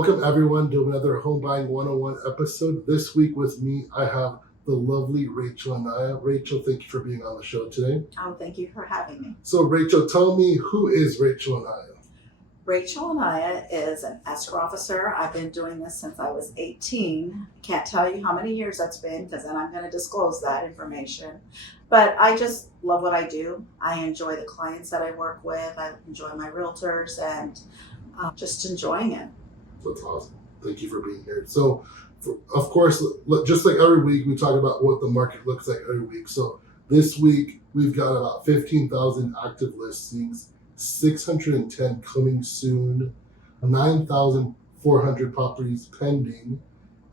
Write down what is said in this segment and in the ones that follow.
Welcome everyone to another Home Buying 101 episode. This week with me, I have the lovely Rachel Anaya. Rachel, thank you for being on the show today. Oh, thank you for having me. So Rachel, tell me, who is Rachel Anaya? Rachel Anaya is an escrow officer. I've been doing this since I was 18. Can't tell you how many years that's been because then I'm going to disclose that information. But I just love what I do. I enjoy the clients that I work with. I enjoy my realtors and just enjoying it. That's awesome. Thank you for being here. So, of course, just like every week, we talk about what the market looks like every week. So this week, we've got about 15,000 active listings, 610 coming soon, 9,400 properties pending,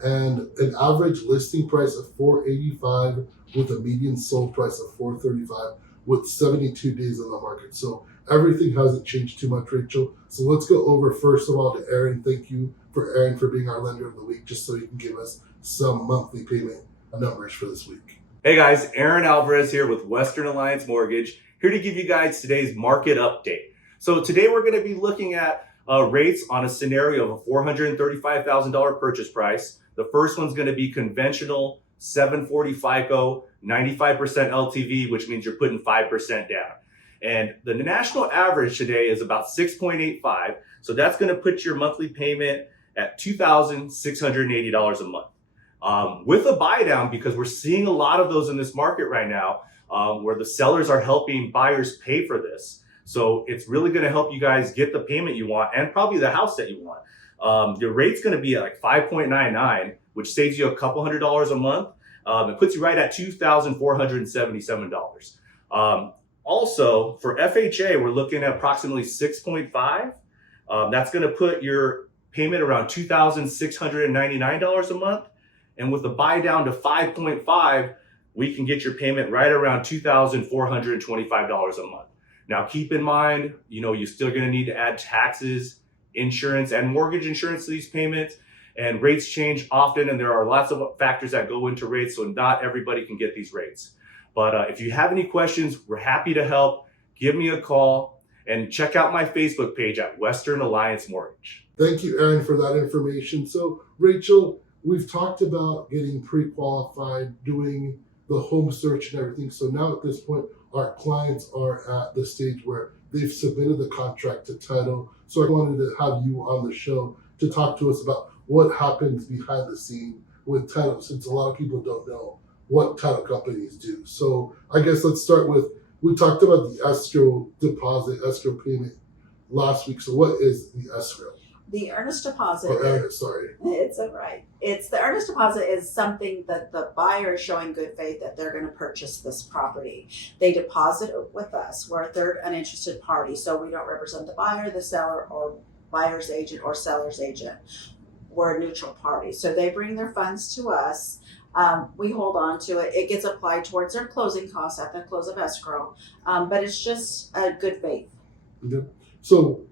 and an average listing price of $485 with a median sold price of $435 with 72 days on the market. So everything hasn't changed too much, Rachel. So let's go over first of all to Aaron. Thank you for Aaron for being our lender of the week, just so you can give us some monthly payment numbers for this week. Hey guys, Aaron Alvarez here with Western Alliance Mortgage, here to give you guys today's market update. So today we're going to be looking at rates on a scenario of a $435,000 purchase price. The first one's going to be conventional, 740 FICO, 95% LTV, which means you're putting 5% down. And the national average today is about 6.85. So that's going to put your monthly payment at $2,680 a month. With a buy down, because we're seeing a lot of those in this market right now, where the sellers are helping buyers pay for this. So it's really going to help you guys get the payment you want and probably the house that you want. Your rate's going to be at like 5.99, which saves you a couple $100 a month. It puts you right at $2,477. Also, for FHA, we're looking at approximately 6.5. That's going to put your payment around $2,699 a month. And with the buy down to 5.5, we can get your payment right around $2,425 a month. Now, keep in mind, you're still going to need to add taxes, insurance, and mortgage insurance to these payments. And rates change often, and there are lots of factors that go into rates, so not everybody can get these rates. But if you have any questions, we're happy to help. Give me a call and check out my Facebook page at Western Alliance Mortgage. Thank you, Aaron, for that information. So, Rachel, we've talked about getting pre-qualified, doing the home search and everything. So now at this point, our clients are at the stage where they've submitted the contract to title. So I wanted to have you on the show to talk to us about what happens behind the scene with title, since a lot of people don't know what title companies do. So I guess let's start with, we talked about the escrow deposit, escrow payment last week. So what is the escrow? The earnest deposit. Oh, earnest, sorry. It's all right. The earnest deposit is something that the buyer is showing good faith that they're going to purchase this property. They deposit it with us. We're a third uninterested party, so we don't represent the buyer, the seller, or buyer's agent or seller's agent. We're a neutral party. So they bring their funds to us. We hold on to it. It gets applied towards their closing costs at the close of escrow, but it's just a good faith. Okay. So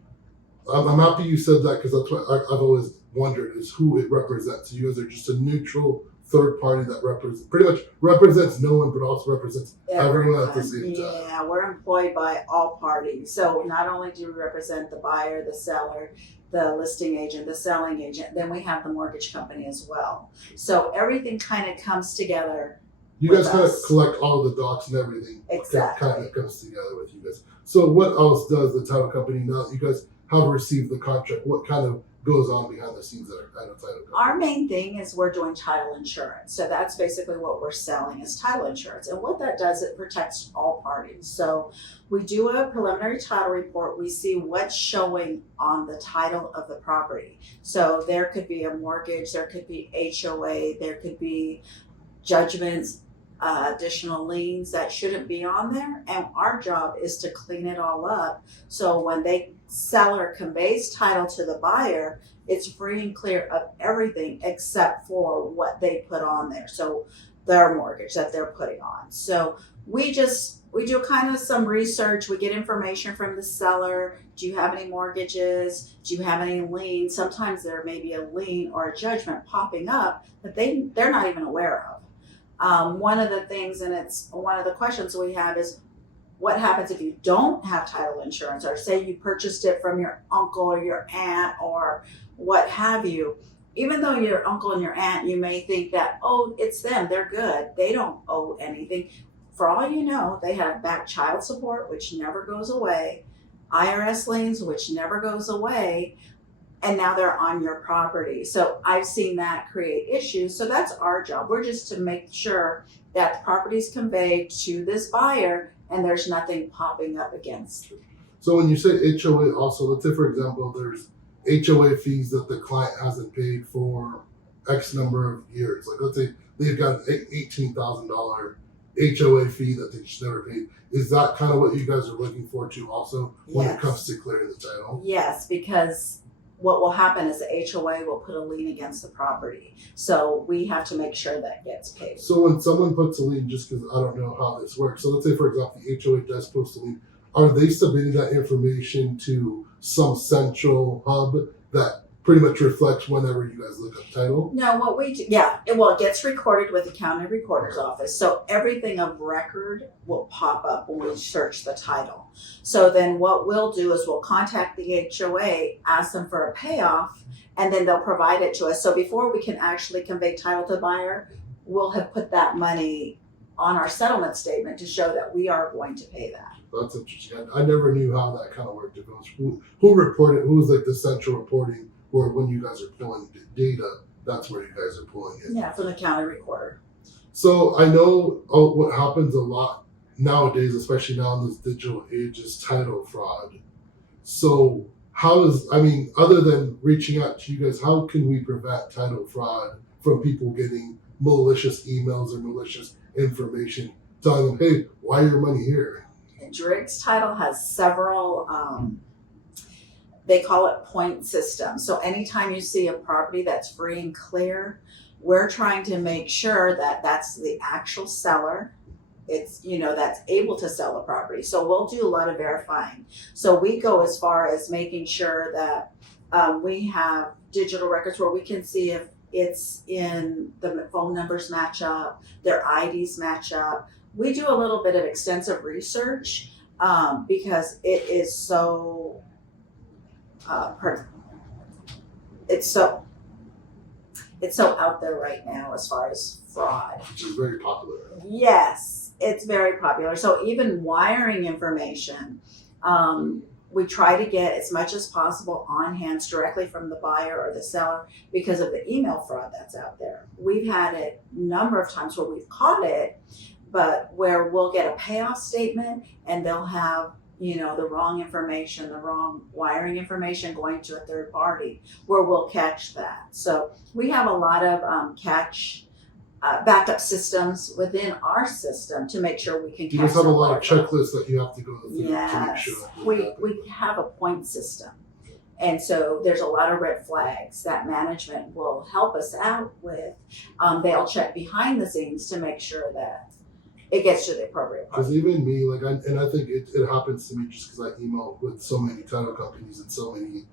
I'm happy you said that, because that's what I've always wondered, is who it represents. You guys are just a neutral third party that pretty much represents no one, but also represents everyone at the same time. Yeah, we're employed by all parties. So not only do we represent the buyer, the seller, the listing agent, the selling agent, then we have the mortgage company as well. So everything kind of comes together. You guys kind of collect all the docs and everything. Exactly. Kind of comes together with you guys. So what else does the title company, now that you guys have received the contract, what kind of goes on behind the scenes at a title company? Our main thing is we're doing title insurance. So that's basically what we're selling, is title insurance. And what that does, it protects all parties. So we do a preliminary title report. We see what's showing on the title of the property. So there could be a mortgage, there could be HOA, there could be judgments, additional liens that shouldn't be on there. And our job is to clean it all up. So when the seller conveys title to the buyer, it's free and clear of everything except for what they put on there. So their mortgage that they're putting on. So we do kind of some research. We get information from the seller. Do you have any mortgages? Do you have any liens? Sometimes there may be a lien or a judgment popping up that they're not even aware of. One of the things, and it's one of the questions we have, is what happens if you don't have title insurance, or say you purchased it from your uncle or your aunt or what have you. Even though your uncle and your aunt, you may think that, oh, it's them, they're good, they don't owe anything. For all you know, they have back child support, which never goes away, IRS liens, which never goes away, and now they're on your property. So I've seen that create issues. So that's our job. We're just to make sure that the property is conveyed to this buyer and there's nothing popping up against. So when you say HOA, also, let's say for example, there's HOA fees that the client hasn't paid for X number of years. Like let's say they've got an $18,000 HOA fee that they just never paid. Is that kind of what you guys are looking for too also when Yes. it comes to clearing the title? Yes, because what will happen is the HOA will put a lien against the property. So we have to make sure that gets paid. So when someone puts a lien, just because I don't know how this works, so let's say for example the HOA does post a lien, are they submitting that information to some central hub that pretty much reflects whenever you guys look up title? No, what we do, yeah, it gets recorded with the county recorder's office. So everything of record will pop up when we search the title. So then what we'll do is we'll contact the HOA, ask them for a payoff, and then they'll provide it to us. So before we can actually convey title to the buyer, we'll have put that money on our settlement statement to show that we are going to pay that. That's interesting. I never knew how that kind of worked. If it was who reported, who was like the central reporting, or when you guys are pulling the data, that's where you guys are pulling it. Yeah, from the county recorder. So I know what happens a lot nowadays, especially now in this digital age, is title fraud. So other than reaching out to you guys, how can we prevent title fraud from people getting malicious emails or malicious information telling them, hey, why your money here? Driggs Title has several, they call it point systems. So anytime you see a property that's free and clear, we're trying to make sure that that's the actual seller. It's, that's able to sell the property. So we'll do a lot of verifying. So we go as far as making sure that we have digital records where we can see if it's in the phone numbers match up, their IDs match up. We do a little bit of extensive research because it is so, it's so out there right now as far as fraud. Which is very popular. Yes, it's very popular. So even wiring information, we try to get as much as possible on hands directly from the buyer or the seller because of the email fraud that's out there. We've had it a number of times where we've caught it, but where we'll get a payoff statement and they'll have, the wrong information, the wrong wiring information going to a third party where we'll catch that. So we have a lot of backup systems within our system to make sure we can catch. You guys have a lot of fraud. checklists that you have to go through to make Yes, sure. that we have a point system. And so there's a lot of red flags that management will help us out with. They'll check behind the scenes to make sure that it gets to the appropriate Because party. even me, I think it happens to me just because I email with so many title companies and so many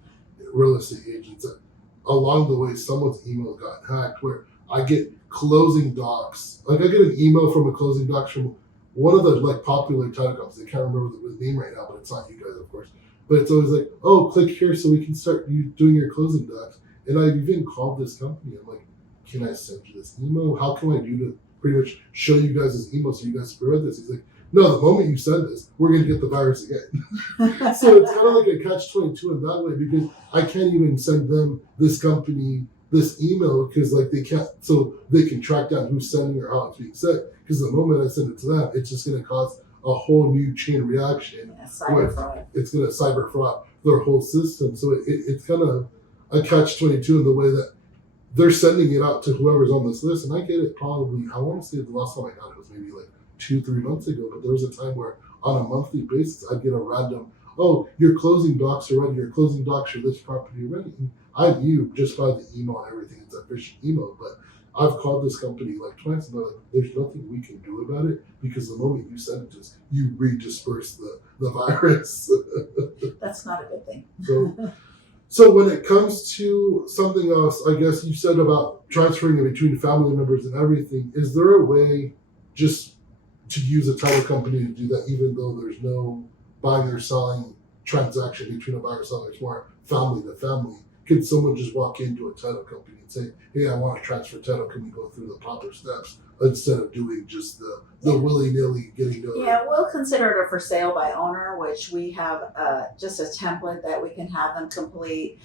real estate agents that along the way someone's email got hacked where I get closing docs. Like I get an email from a closing docs from one of the popular title companies. I can't remember the name right now, but it's not you guys, of course. But it's always like, oh, click here so we can start doing your closing docs. And I've even called this company. I'm like, can I send you this email? How can I do to pretty much show you guys this email so you guys can prevent this? He's like, no, the moment you send this, we're going to get the virus again. So it's kind of like a catch-22 in that way because I can't even send them, this company, this email because they can't, so they can track down who's sending or how it's being sent. Because the moment I send it to them, it's just going to cause a whole new chain reaction. Yeah, cyber fraud. It's going to cyber fraud their whole system. So it's kind of a catch-22 in the way that they're sending it out to whoever's on this list. And I get it probably, I want to say the last time I got it was maybe 2-3 months ago, but there was a time where on a monthly basis, I'd get a random, oh, your closing docs are ready, your closing docs for this property are ready. And I knew just by the email and everything, it's a phishing email, but I've called this company twice and they're like, there's nothing we can do about it because the moment you send it to us, you redisperse the virus. That's not a good thing. So when it comes to something else, I guess you said about transferring it between family members and everything, is there a way just to use a title company to do that, even though there's no buying or selling transaction between a buyer and seller. It's more family to family. Can someone just walk into a title company and say, hey, I want to transfer title, can we go through the proper steps, instead of doing just the willy-nilly getting to Yeah, we'll consider it a for sale by owner, which we have just a template that we can have them complete.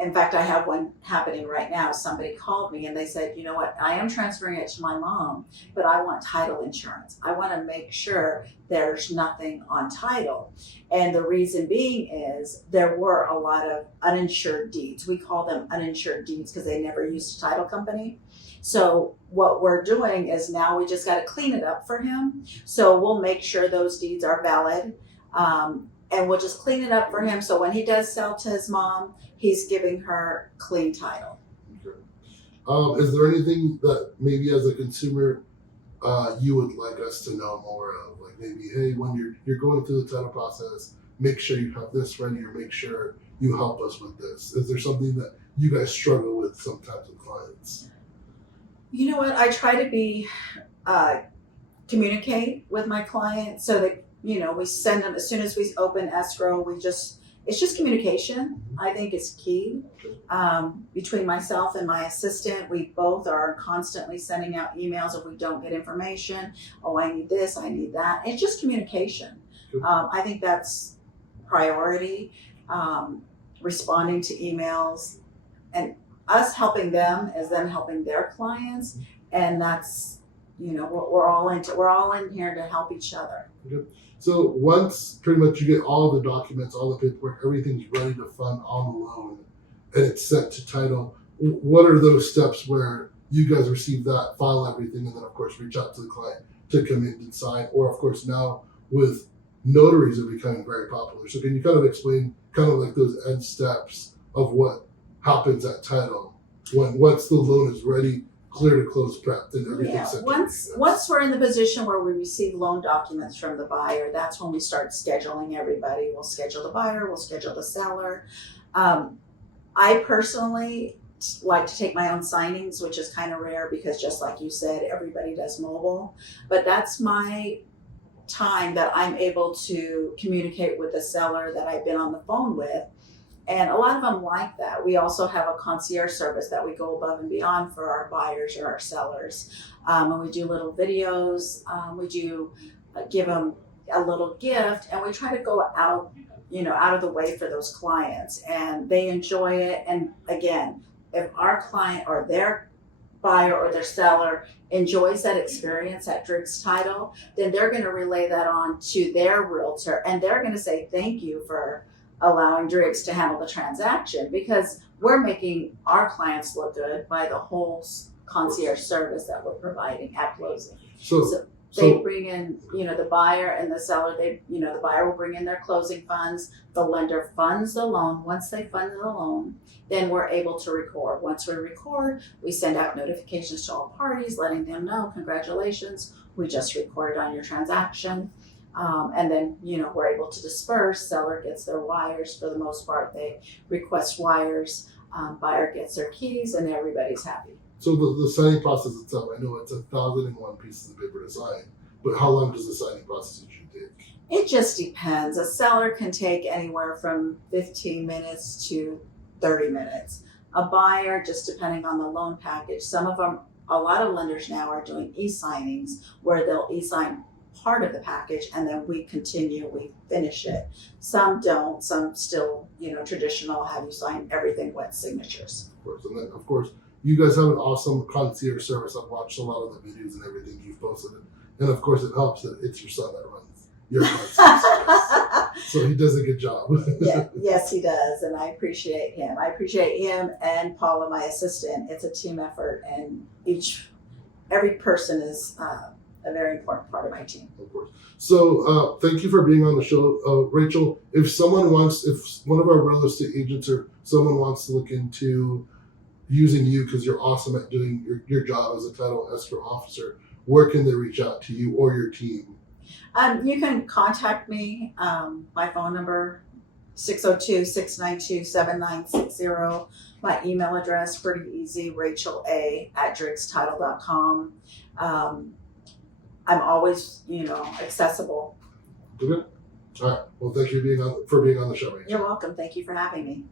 In fact, I have one happening right now. Somebody called me and they said, you know what, I am transferring it to my mom, but I want title insurance. I want to make sure there's nothing on title. And the reason being is there were a lot of uninsured deeds. We call them uninsured deeds because they never used a title company. So what we're doing is now we just got to clean it up for him. So we'll make sure those deeds are valid. And we'll just clean it up for him. So when he does sell to his mom, he's giving her clean title. Okay. Is there anything that maybe as a consumer you would like us to know more of? Like maybe, hey, when you're going through the title process, make sure you have this ready, or make sure you help us with this. Is there something that you guys struggle with sometimes with clients? You know what? I try to be communicate with my clients so that, you know, we send them as soon as we open escrow. It's just communication. I think is key. Between myself and my assistant, we both are constantly sending out emails if we don't get information. Oh, I need this, I need that. It's just communication. I think that's priority. Responding to emails, and us helping them is them helping their clients, and that's, you know, we're all in here to help each other. Okay. So once pretty much you get all the documents, all the paperwork, everything's ready to fund on the loan, and it's sent to title, what are those steps where you guys receive that, file everything, and then of course reach out to the client to come in and sign? Or of course now with notaries are becoming very popular. So can you kind of explain kind of like those end steps of what happens at title once the loan is ready, clear to close, prepped, and everything's set? Once we're in the position where we receive loan documents from the buyer, that's when we start scheduling everybody. We'll schedule the buyer, we'll schedule the seller. I personally like to take my own signings, which is kind of rare because just like you said, everybody does mobile. But that's my time that I'm able to communicate with the seller that I've been on the phone with. And a lot of them like that. We also have a concierge service that we go above and beyond for our buyers or our sellers. And we do little videos. We do give them a little gift, and we try to go out, you know, out of the way for those clients, and they enjoy it. And again, if our client or their buyer or their seller enjoys that experience at Driggs Title, then they're going to relay that on to their realtor, and they're going to say thank you for allowing Driggs to handle the transaction, because we're making our clients look good by the whole concierge service that we're providing at closing. So they bring in, you know, the buyer and the seller, the buyer will bring in their closing funds, the lender funds the loan. Once they fund the loan, then we're able to record. Once we record, we send out notifications to all parties, letting them know, congratulations, we just recorded on your transaction. And then, you know, we're able to disperse. Seller gets their wires for the most part. They request wires. Buyer gets their keys, and everybody's happy. So the signing process itself, I know it's 1,001 pieces of paper to sign, but how long does the signing process usually take? It just depends. A seller can take anywhere from 15 minutes to 30 minutes. A buyer, just depending on the loan package. Some of them, a lot of lenders now are doing e-signings where they'll e-sign part of the package and then we finish it. Some don't, some still, you know, traditional, have you sign everything with signatures. Of course, and then of course, you guys have an awesome concierge service. I've watched a lot of the videos and everything you've posted. And of course, it helps that it's your son that runs your concierge service. So he does a good job. Yes, he does. And I appreciate him. I appreciate him and Paula, my assistant. It's a team effort, and every person is a very important part of my team. Of course. So thank you for being on the show. Rachel, if one of our real estate agents or someone wants to look into using you because you're awesome at doing your job as a title escrow officer, where can they reach out to you or your team? You can contact me. My phone number, 602-692-7960. My email address, pretty easy, RachelA@driggstitle.com. I'm always, accessible. Okay. All right. Well, thank you for being on the show, Rachel. You're welcome. Thank you for having me.